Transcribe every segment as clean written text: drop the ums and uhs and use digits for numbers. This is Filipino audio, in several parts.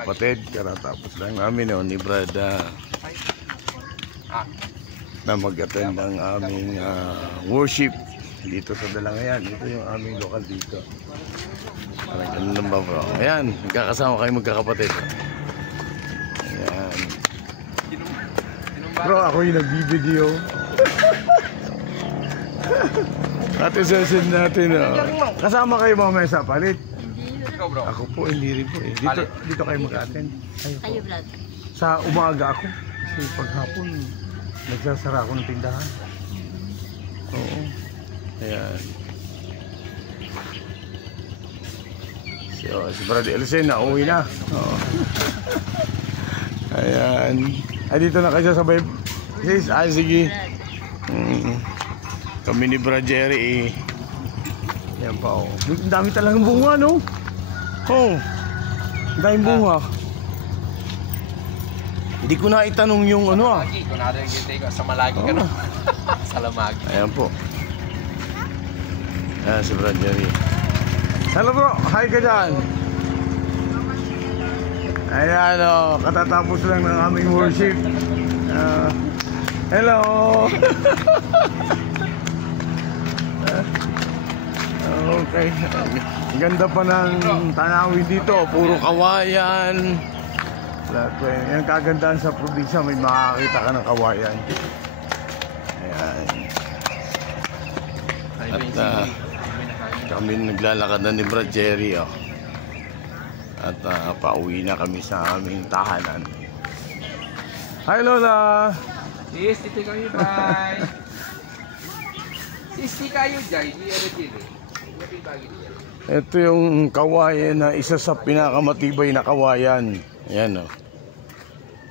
kapatid, karatapos lang namin ni Brad na mag-attend ng aming worship dito sa Dalangayan. Ito yung aming lokal dito. Ano naman ba bro? Ayan, magkakasama kayo magkakapatid. Ayan. Bro, ako yung nagbibideo. Ate session natin. Kasama kayo mamaya sa palit? Bro. Ako po, hindi rin po eh. Dito kayo mag-attend. Kayo vlog. Sa umaga ako. Kasi paghapon, nagsasara ako ng tindahan. Oo. Ayan. Si Brad Elsen na uwi na. Oo. Ayan. Ay, dito na kayo sabay. Sis, sige. Kami ni Brad Jerry eh. Yan pa oh. Ang dami talagang bunga no? Oh. Ang daming bunga. Hindi ko na itanong yung ano ah. Kunwari kita sa malagi ka no? Sa lamagi. Ayan po. Ayan si Brad Jerry. Hello bro, hi ka dyan. Ayan o, katatapos lang ng aming worship. Hello. Okay. Ganda pa ng tanawin dito, puro kawayan. Yan kagandahan sa probinsya, may makakita ka ng kawayan. Ayan. At kami naglalakad na ni Brad Jerry oh. At pauwi na kami sa aming tahanan. Hi Lola! Sis, titi kayo, bye! Sis, titi kayo dyan, hindi ano din eh. Ito yung kawayan na isa sa pinakamatibay na kawayan. Ayan oh.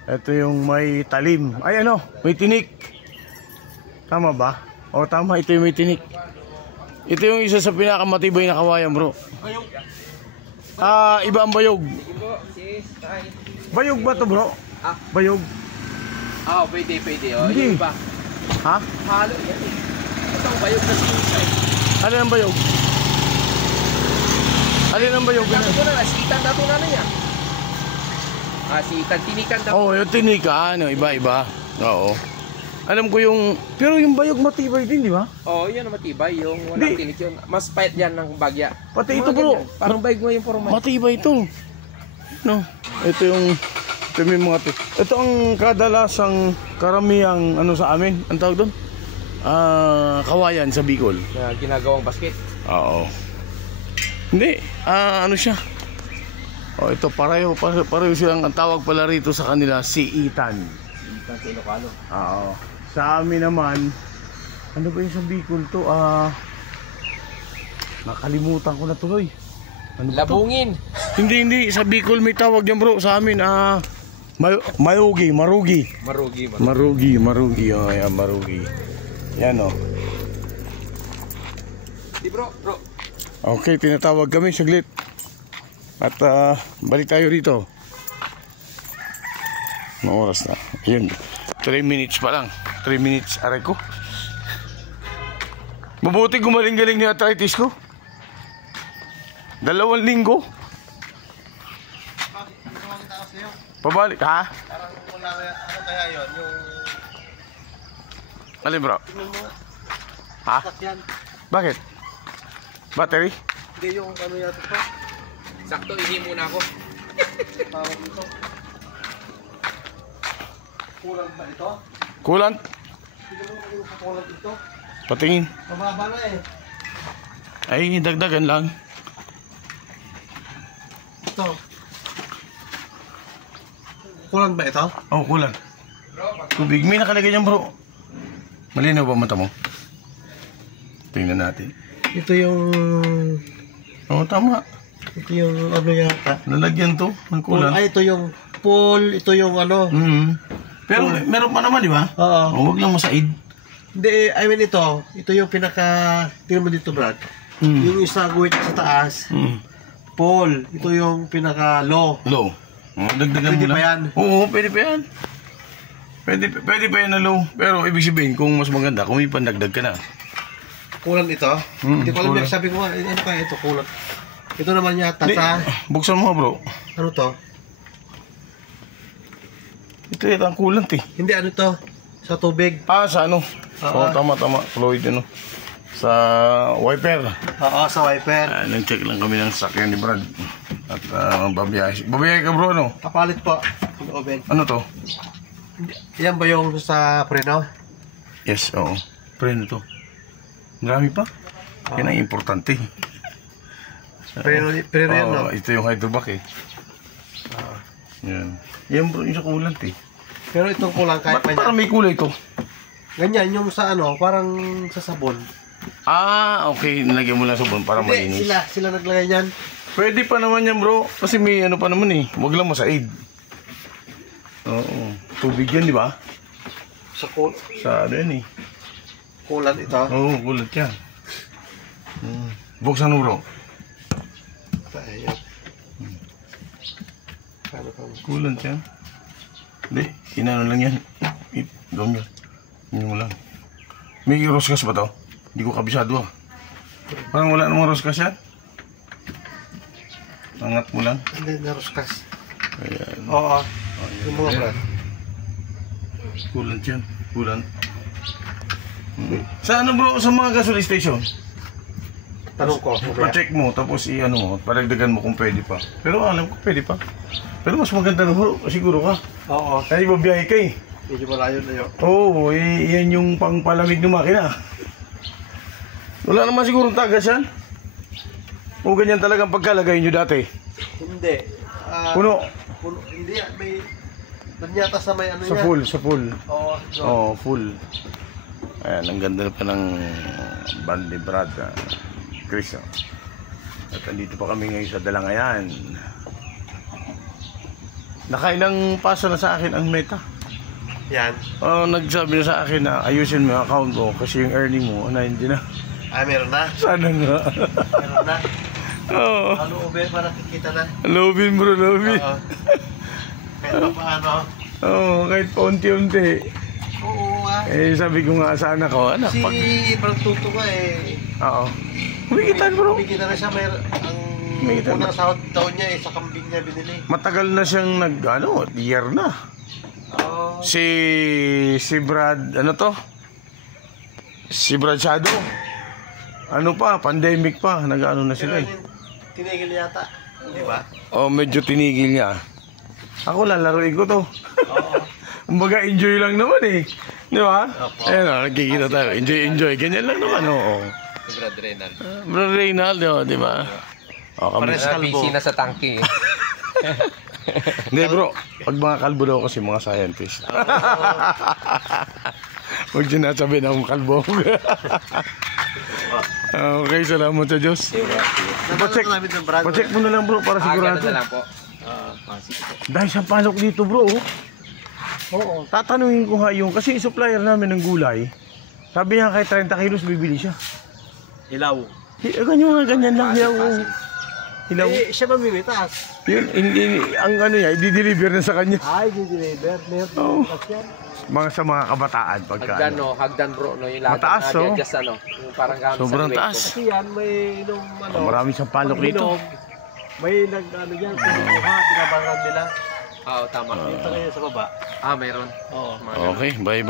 Ito yung may talim. Ay ano, may tinik. Tama ba? O tama, ito yung may tinik. Ito yung isa sa pinakamatibay na kawayan bro. Iba ang bayog. Bayog ba to bro? Bayog? Pwede. O, hindi. yung iba. Ha? Halo yan eh. Ito ang bayog na sinisay. Ano ang bayog? Alin ang bayog? Dato na, sitan dato na niya. Sitan, tinikan dato. Oh, yung tinikan, iba-iba. Oo. Alam ko yung, pero yung bayog matibay din, di ba? Oo, yun ang matibay. Yung walang tinik yun. Mas pahit yan ng bagya. Pati ito bro. Parang bayog mo yung forma. Matibay ito. No, ito yung mga to. Ito ang kadalasang karamihang ano sa amin. Ang tawag doon? Kawayan sa Bicol. Na ginagawang basket. Oo. Hindi, ano siya? Oh, ito pareho silang ang tawag pala rito sa kanila siitan. Siitan sa Ilocano. Oo. Sa amin naman, ano ba yung sa Bicol to? Nakalimutan ko na tuloy. Ano ba Labungin. to? Hindi, sa Bicol may tawag yan bro. Sa amin, marugi. Marugi. Oh, yan, marugi. Yan oh. Di bro. Okay, tinatawag kami saglit. At balik tayo rito. Mga oras na. Ayun. 3 minutes pa lang. 3 minutes, aray ko. Mabuti gumaling-galing ni arthritis ko. 2 linggo. Pabalik, ha? Parang wala, ano kaya yun? Yung... Alin bro? Ha? Sakyan. Bakit? Battery? Hindi yung ano yata pa. Sakto, ihi muna ako. Tawag dito. Kulang ba ito? Kulant? Hindi mo yung kulang dito. Patingin. Mababa na eh. Ay, dagdagan lang. Ito. Kulang ba ito? Oh, kulang. Tubig. May nakalagay dyan bro. Malinaw ba mata mo? Tingnan natin. Ito yung... Oo, tama. Ito yung ano yata. Lalagyan to ng kulang. Ay, ito yung pool. Ito yung ano. Pero meron pa naman, di ba? Oo. O, huwag lang masaid. Hindi, I mean ito. Ito yung pinaka... Tingnan mo dito, Brad. Yung isa guhit sa taas. Pool. Ito yung pinaka low. Low. Dagdagan Pwede mo pa lang. yan? Oo, pwede pa yan. Pwede pa yan na low. Pero ibig sabihin, kung mas maganda, kung may pandagdag ka na. Kulang ito? Hindi ko alam yung sabi ko nga. Ano kaya ito? Kulang. Ito naman yata sa... Buksan mo bro. Ano to? Ito yun ang coolant eh. Hindi, ano to? Sa tubig. Sa ano? So, tama. Fluid yun, no? Sa wiper. Oo, sa wiper. Nag-check lang kami ng sakyan ni Brad. At babiyahe. Babiyahe ka bro, no? Kapalit po. Oven. Ano to? Yan ba yung sa preno? Yes, oo. Preno to. Marami pa. Yan ang importante. Preno yan, no? Ito yung hydrovac eh. Yan. Yan bro, yung sa coolant eh. Pero itong kulang kahit Ba't parang may kulay ito? ganyan, yung sa ano, parang sa sabon. Okay. Nilagyan mo lang sabon para Hindi, malinis. sila naglagay yan. Pwede pa naman yan bro. Kasi may ano pa naman eh. Huwag lang masaid. Oo. Tubig yan, di ba? Sa ano yan eh. Kulang ito. Oo, kulat yan. Buksan mo bro. Ayun. Kulat yan. Hindi, inano lang yan. Doon yan. Yun mo lang. May roskas ba to? Hindi ko kabisado ah. Parang wala namang roskas yan. Angat mo lang. Hindi, naruskas. Ayan. Oo. Yung mga brad. Kulant yan. Kulant. Sa ano bro, sa mga gasoline station? Tanong ko. Pa-check mo, tapos i-ano mo, paragdagan mo kung pwede pa. Pero alam ko pwede pa. Pero mas maganda na bro, siguro ka. Oo. Kaya ibabiyahe ka eh. Medyo malayo na yun. Oo, yan yung pangpalamig ng makina. Wala naman siguro tagas yan. O ganyan talagang pagkalagay nyo dati. Hindi. Puno. Hindi, may... Doon yata sa may ano Sa yan. full, sa full. Oo. Oo, full. Ayan, ang ganda na pa ng Band ni Brad. Chris. At andito pa kami ngayon sa Dalangayan. Nakailang paso na sa akin ang Meta. Yan. Nagsabi na sa akin na ayusin mo yung account ko kasi yung earning mo, hindi na. Meron na. Sana nga. Meron na. Oo. Ano, Ube, para kikita na. Lovin bro, lovin. Oo. Kahit pa paano. Oo, kahit paunti-unti. Oo nga. Sabi ko nga sa anak ko, anak, Si pag... Brad Tuto ko Oo. Humikitan bro. Kumikita na siya. Kumikita Ang na. unang sahod taon niya sa kambing niya binili. Matagal na siyang year na. Oo. Si Brad, ano to? Si Brad Shadow. Ano pa, pandemic pa, nag-ano na sila eh. Tinigil yata. Di ba? Medyo tinigil niya. Ako lalaroin ko to. Oo. Kumbaga enjoy lang naman eh. Di ba? Opo. Ayan nagkikita tayo. Enjoy. Ganyan lang naman, oo. Si Brad Reynald. Brad Reynaldo, di ba? Kami. Pares kalbo. Busy na sa tangke eh. Hindi bro, pag mga kalbo daw kasi mga scientist. Huwag sinasabi na akong kalbo. Okay, salamat sa Diyos. Pacheck mo na lang bro para sigurado. Ganun na lang po. Sige po. Dahil sa palok dito bro, Oo. tatanungin ko nga yung, kasi supplier namin ng gulay, sabi niya kahit 30 kilos bibili siya. Ilaw. Ganyan lang hilaw. Hilaw. Siya mamimitas. Yun, ang ano niya, i-deliver na sa kanya. Ay, di-deliver. Oo. Sa mga kabataan pagka. Hagdan no, hagdan bro no, yung lahat Mataas, na oh. just ano, yung parang gamit Sobrang sa taas. Kasi yan, may nung ano. Maraming siyang palok dito. May nag-ano yan, pinuha, binabaran nila. Oo, tama. Dito kayo sa baba. Mayroon. Oo. Okay, bye.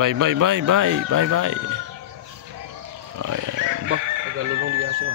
Ayan. Ba, tagalulong liya siya.